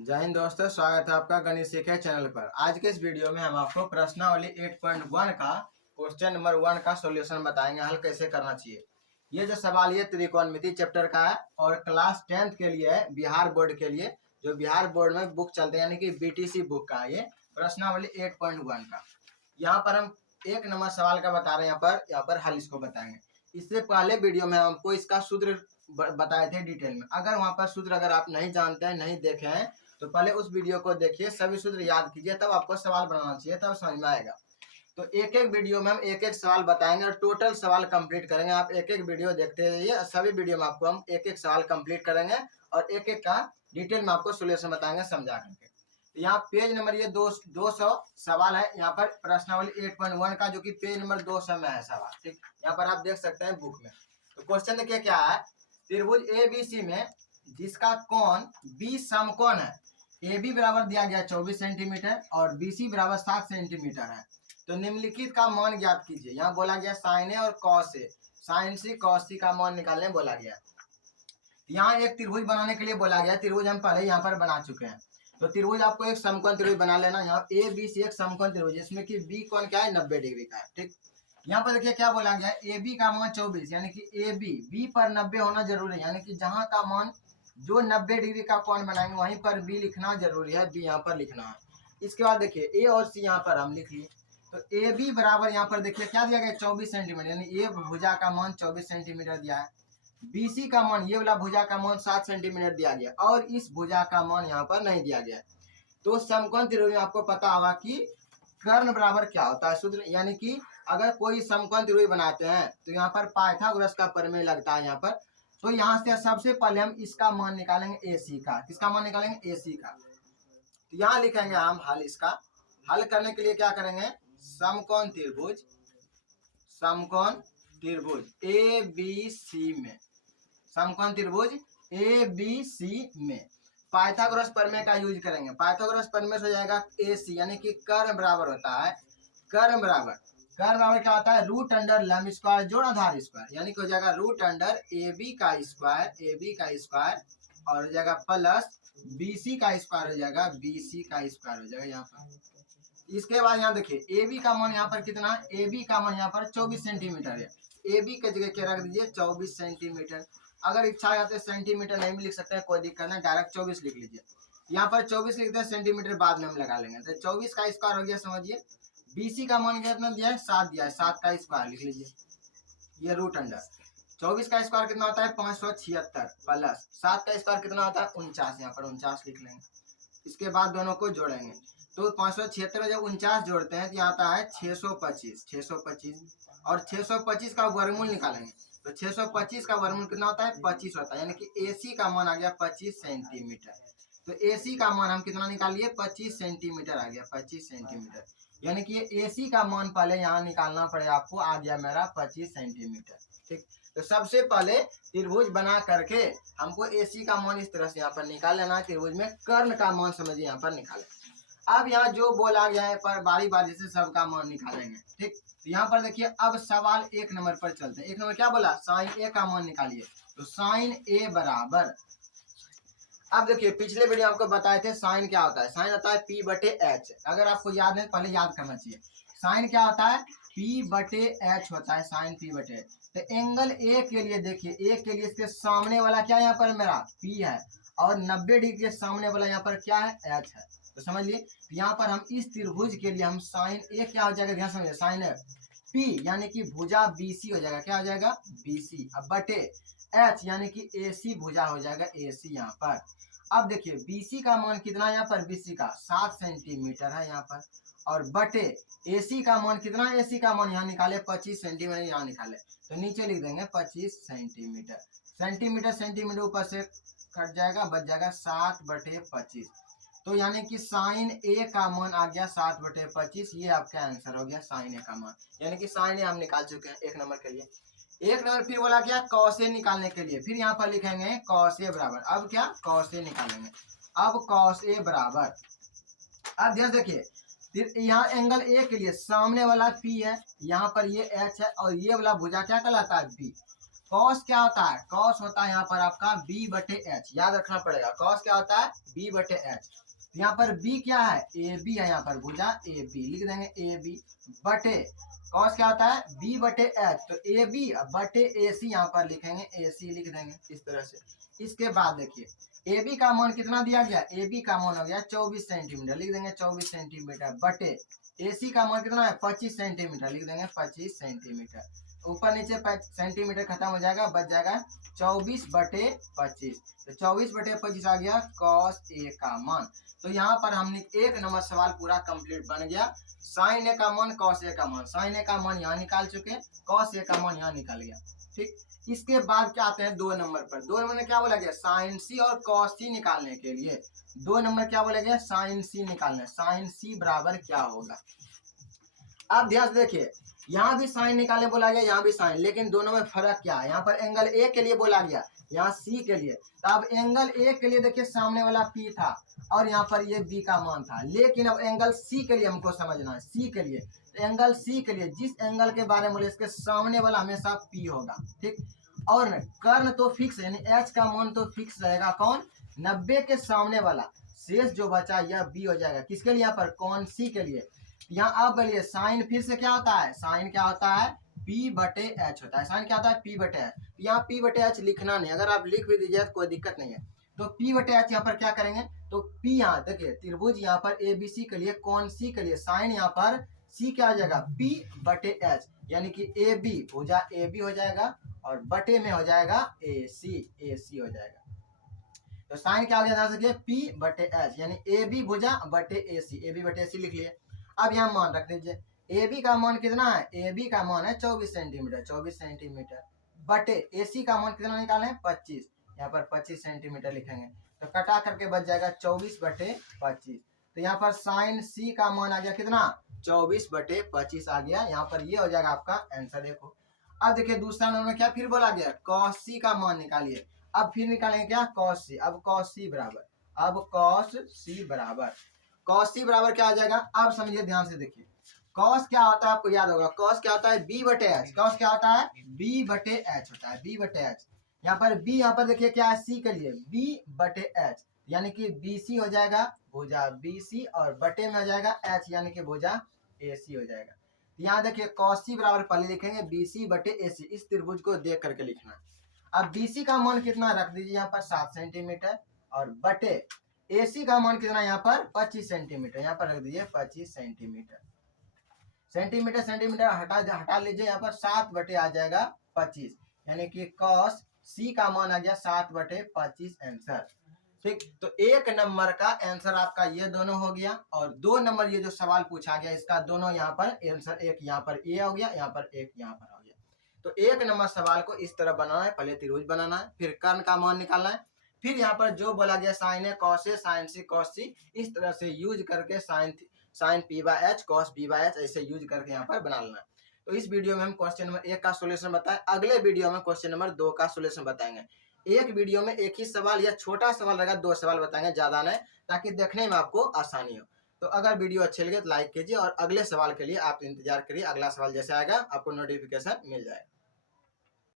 जय हिंद दोस्तों, स्वागत है आपका गणित सीखे चैनल पर। आज के इस वीडियो में हम आपको प्रश्नावली 8.1 का क्वेश्चन नंबर 1 का सॉल्यूशन बताएंगे, हल कैसे करना चाहिए। ये जो सवाल ये त्रिकोणमिति चैप्टर का है और क्लास 10th के लिए है, बिहार बोर्ड के लिए। जो बिहार बोर्ड में बुक चलते हैं यानी कि बीटीसी बुक का है ये प्रश्नावली 8.1 का। यहाँ पर हम 1 नंबर सवाल का बता रहे हैं, यहाँ पर हल इसको बताएंगे। इससे पहले वीडियो में हमको इसका सूत्र बताए थे डिटेल में। अगर वहाँ पर सूत्र अगर आप नहीं जानते हैं, नहीं देखे हैं, तो पहले उस वीडियो को देखिए, सभी सूत्र याद कीजिए, तब आपको सवाल बनाना चाहिए, तब समझ में आएगा। तो एक एक वीडियो में हम एक एक सवाल बताएंगे और टोटल सवाल कंप्लीट करेंगे। आप एक एक वीडियो देखते रहिए, सभी वीडियो में आपको हम एक एक सवाल कंप्लीट करेंगे और एक एक का डिटेल में आपको सोल्यूशन बताएंगे समझा करके। तो यहाँ पेज नंबर ये 200 सवाल है यहाँ पर प्रश्नावली 8.1 का, जो कि पेज नंबर 200 में है सवाल। ठीक, यहाँ पर आप देख सकते हैं बुक में। तो क्वेश्चन देखिए क्या है। त्रिभुज ABC में जिसका कोण B समकोण है, AB बराबर दिया गया 24 सेंटीमीटर और BC बराबर 7 सेंटीमीटर है, तो निम्नलिखित का मान ज्ञात कीजिए। यहाँ बोला गया साइन ए और cos A, sine C cos सी का मान निकालने बोला गया। यहाँ एक त्रिभुज बनाने के लिए बोला गया। त्रिभुज हम पहले यहाँ पर बना चुके हैं। तो त्रिभुज आपको एक समकोण त्रिभुज बना लेना। यहाँ ABC एक समकोण त्रिभुज, इसमें कि B कोण क्या है 90 डिग्री का है। ठीक, यहाँ पर देखिए क्या बोला गया, AB का मान 24, यानी कि AB B पर 90 होना जरूरी है, यानी कि जहां का मान जो 90 डिग्री का कोण बनाएंगे वहीं पर B लिखना जरूरी है, B यहाँ पर लिखना है। इसके बाद देखिए A और C यहाँ पर हम लिख लिए। तो AB बराबर यहाँ पर देखिए क्या दिया गया 24 सेंटीमीटर, यानी A भुजा का मान 24 सेंटीमीटर दिया है। BC का मान, ये वाला भुजा का मान 7 सेंटीमीटर दिया गया और इस भुजा का मान यहाँ पर नहीं दिया गया। तो समकोण त्रिभुज में आपको पता होगा कि कर्ण बराबर क्या होता है सूत्र, यानी कि अगर कोई समकोण त्रिभुज बनाते हैं तो यहाँ पर पाइथागोरस का प्रमेय लगता है यहाँ पर। तो यहाँ से सबसे पहले हम इसका मान निकालेंगे AC का। किसका मान निकालेंगे? AC का। तो यहाँ लिखेंगे हम हल। इसका हल करने के लिए क्या करेंगे, समकोण त्रिभुज, समकोण त्रिभुज ABC में, समकोण त्रिभुज ABC में पाइथागोरस प्रमेय का यूज करेंगे। पाइथागोरस प्रमेय से हो जाएगा AC, यानी कि कर्ण बराबर होता है, कर्ण बराबर क्या होता है, रूट अंडर लंब स्क्वायर जोड़ आधार स्क्वायर, यानी कि हो जाएगा रूट अंडर AB का स्क्वायर और हो जाएगा प्लस BC का स्क्वायर हो जाएगा, BC का स्क्वायर हो जाएगा यहाँ पर। इसके बाद यहाँ देखिए AB का मान यहाँ पर कितना, AB का मान यहाँ पर 24 सेंटीमीटर है। AB के जगह क्या रख दीजिए 24 सेंटीमीटर। अगर इच्छा है तो सेंटीमीटर नहीं भी लिख सकते हैं, कोई दिक्कत नहीं, डायरेक्ट 24 लिख लीजिए। यहाँ पर 24 लिखते हैं, सेंटीमीटर बाद में हम लगा लेंगे। तो 24 का स्क्वायर हो गया, समझिए। BC का मान कितना दिया है, 7 दिया है, 7 का स्क्वायर लिख लीजिए, ये रूट अंडर 24 का स्क्वायर कितना होता है 576 प्लस 7 का स्क्वायर कितना होता है 49, यहाँ पर 49 लिख लेंगे। इसके बाद दोनों को जोड़ेंगे तो 576 में जब 49 जोड़ते हैं तो यहाँ आता है 625 और 625 का वर्गमूल निकालेंगे तो 625 का वर्गमूल कितना होता है 25 होता है, यानी कि AC का मान आ गया 25 सेंटीमीटर। तो AC का मान हम कितना निकाल लिए 25 सेंटीमीटर आ गया, 25 सेंटीमीटर, यानी कि ये AC का मान पहले यहाँ निकालना पड़ेगा आपको, आ गया मेरा 25 सेंटीमीटर। ठीक, तो सबसे पहले त्रिभुज बना करके हमको AC का मान इस तरह से यहाँ पर निकाल लेना है। त्रिभुज में कर्ण का मान समझिए यहाँ पर निकालें। अब यहाँ जो बोला गया है पर बारी बारी से सबका मान निकालेंगे। ठीक, तो यहाँ पर देखिए अब सवाल 1 नंबर पर चलते हैं। 1 नंबर क्या बोला, साइन A का मान निकालिए। तो साइन A बराबर, अब देखिए पिछले वीडियो आपको बताए थे साइन क्या होता है, साइन होता है P/H। अगर आपको याद है पहले याद करना चाहिए। साइन क्या होता है, P/H होता है, साइन P/H। तो एंगल A के लिए देखिए, A के लिए इसके सामने वाला क्या यहाँ पर मेरा P है और 90 डिग्री के सामने वाला यहाँ पर क्या है, H है। तो समझ लिए, यहाँ पर हम इस त्रिभुज के लिए हम साइन A क्या हो जाएगा, ध्यान समझिए, साइन P यानी कि भुजा BC हो जाएगा, क्या हो जाएगा BC, अब बटे H यानी कि AC भुजा हो जाएगा AC यहाँ पर। अब देखिए BC का मान कितना यहाँ पर, BC का 7 सेंटीमीटर है यहाँ पर, और बटे AC का मान कितना, AC का मान यहाँ निकाले 25 सेंटीमीटर, यहाँ निकाले तो नीचे लिख देंगे 25 सेंटीमीटर। सेंटीमीटर ऊपर से कट जाएगा, बच जाएगा 7/25। तो यानी कि साइन A का मान आ गया 7/25। ये आपका आंसर हो गया साइन A का मान, यानी कि साइन A हम निकाल चुके हैं 1 नंबर के लिए। 1 नंबर फिर बोला क्या, कॉस A निकालने के लिए, फिर यहाँ पर लिखेंगे कॉस A बराबर, अब क्या कॉस A निकालेंगे। अब कॉस A बराबर, अब ध्यान देखिए, फिर यहाँ एंगल A के लिए सामने वाला P है, यहाँ पर ये H है और ये वाला भुजा क्या कहलाता है B। कॉस क्या होता है, कॉस होता है यहाँ पर आपका b बटे एच, याद रखना पड़ेगा। कॉस क्या होता है, b बटे एच। यहाँ पर b क्या है, ए बी है, यहाँ पर भुजा ए बी लिख देंगे, ए बी बटे कॉस क्या होता है, b बटे एच, तो ए बी बटे ए सी यहाँ पर लिखेंगे, ए सी लिख देंगे इस तरह से। इसके बाद देखिए ए बी का मान कितना दिया गया, ए बी का मान हो गया 24 सेंटीमीटर, लिख देंगे 24 सेंटीमीटर बटे ए सी का मान कितना है 25 सेंटीमीटर, लिख देंगे 25 सेंटीमीटर। ऊपर नीचे सेंटीमीटर खत्म हो जाएगा, बच जाएगा 24 बटे 25, तो 24 बटे 25 आ गया कॉस ए का मान। तो यहाँ पर हमने 1 नंबर सवाल पूरा कंप्लीट बन गया। साइन ए का मान, कॉस ए का मान, साइन ए का मान यहाँ निकाल चुके, कॉस ए का मान यहाँ निकल गया। ठीक, इसके बाद क्या आते हैं 2 नंबर पर। 2 नंबर में क्या बोला गया, साइन सी और कॉस सी निकालने के लिए 2 नंबर क्या बोला गया, साइन सी निकालना है। साइन सी बराबर क्या होगा, अब ध्यान से देखिए, यहाँ भी साइन निकालने बोला गया, यहाँ भी साइन, लेकिन दोनों में फर्क क्या है। यहाँ पर एंगल ए के लिए बोला गया, यहाँ सी के लिए। तो अब एंगल ए के लिए देखिए सामने वाला पी था और यहाँ पर ये बी का मान था, लेकिन अब एंगल सी के लिए हमको समझना है। सी के लिए, तो एंगल सी के लिए जिस एंगल के बारे में बोले इसके सामने वाला हमेशा पी होगा। ठीक, और कर्ण तो फिक्स, यानी एच का मान तो फिक्स रहेगा, कौन, 90 के सामने वाला, शेष जो बचा यह बी हो जाएगा। किसके लिए, यहाँ पर कौन सी के लिए। यहाँ अब बोलिए साइन फिर से क्या होता है, साइन क्या होता है, पी बटे एच होता है। साइन क्या होता है, पी बटे एच। यहाँ पी बटे एच लिखना नहीं, अगर आप लिख भी दीजिए तो कोई दिक्कत नहीं है। तो पी बटे एच यहाँ पर क्या करेंगे, तो पी यहाँ देखिए त्रिभुज यहाँ पर ए बी सी के लिए, कौन सी के लिए, साइन यहाँ पर सी क्या हो जाएगा, पी बटे एच, यानी कि ए बी भुजा ए बी हो जाएगा और बटे में हो जाएगा ए सी हो जाएगा। तो साइन क्या हो गया, ध्यान रखिए पी बटे एच, यानी ए बी भुजा बटे ए बी बटे ए सी लिख लिए। अब यहाँ मान रख लीजिए, ए बी का मान कितना है, ए बी का मान है 24 सेंटीमीटर, 24 सेंटीमीटर बटे ए सी का मान कितना निकाले हैं 25, यहाँ पर 25 सेंटीमीटर लिखेंगे, तो कटा करके बच जाएगा 24 बटे 25। तो यहाँ पर साइन सी का मान आ गया कितना, 24 बटे 25 आ गया। यहाँ पर ये हो जाएगा आपका आंसर। देखो अब देखिए दूसरा नंबर में क्या फिर बोला गया, कॉस सी का मान निकालिए। अब फिर निकालेंगे क्या, कॉस सी। अब कॉस सी बराबर, अब कॉस सी बराबर, कॉस सी बराबर क्या आ जाएगा, अब समझिए ध्यान से देखिए, कॉस क्या होता है आपको याद होगा, कॉस क्या होता है बी बटे एच, कॉस क्या होता है बी बटे एच होता है, बी बटे एच। यहाँ पर बी, यहाँ पर देखिए क्या है सी के लिए, बी बटे एच, यानी कि बी सी हो जाएगा भुजा बी सी और बटे में हो जाएगा एच, यानी कि भुजा ए सी हो जाएगा। यहाँ देखिए कॉस सी बराबर पहले लिखेंगे बी सी बटे ए सी, इस त्रिभुज को देख करके लिखना है। अब बी सी का मान कितना रख दीजिए यहाँ पर 7 सेंटीमीटर और बटे एसी का मान कितना यहाँ पर 25 सेंटीमीटर, यहाँ पर रख दीजिए 25 सेंटीमीटर। सेंटीमीटर सेंटीमीटर हटा लीजिए, यहाँ पर 7 बटे आ जाएगा 25, यानी कि कॉस सी का मान आ गया 7 बटे 25 आंसर। ठीक, तो 1 नंबर का आंसर आपका ये दोनों हो गया और 2 नंबर ये जो सवाल पूछा गया इसका दोनों यहाँ पर आंसर, एक यहाँ पर ए हो गया, यहाँ पर एक यहाँ पर हो गया। तो 1 नंबर सवाल को इस तरह बनाना है, पहले त्रिभुज बनाना है, फिर कर्ण का मान निकालना है, फिर यहाँ पर जो बोला गया sine A cos A, sine C cos C, इस तरह से यूज करके sine P by H cos B by H ऐसे यूज करके यहाँ पर बना लेना है। तो इस वीडियो में हम क्वेश्चन नंबर 1 का सोल्यूशन बताएं, अगले वीडियो में क्वेश्चन नंबर 2 का सोल्यूशन बताएंगे। एक वीडियो में एक ही सवाल या छोटा सवाल रहेगा, 2 सवाल बताएंगे, ज्यादा नहीं, ताकि देखने में आपको आसानी हो। तो अगर वीडियो अच्छे लगे तो लाइक कीजिए और अगले सवाल के लिए आप इंतजार करिए, अगला सवाल जैसे आएगा आपको नोटिफिकेशन मिल जाएगा।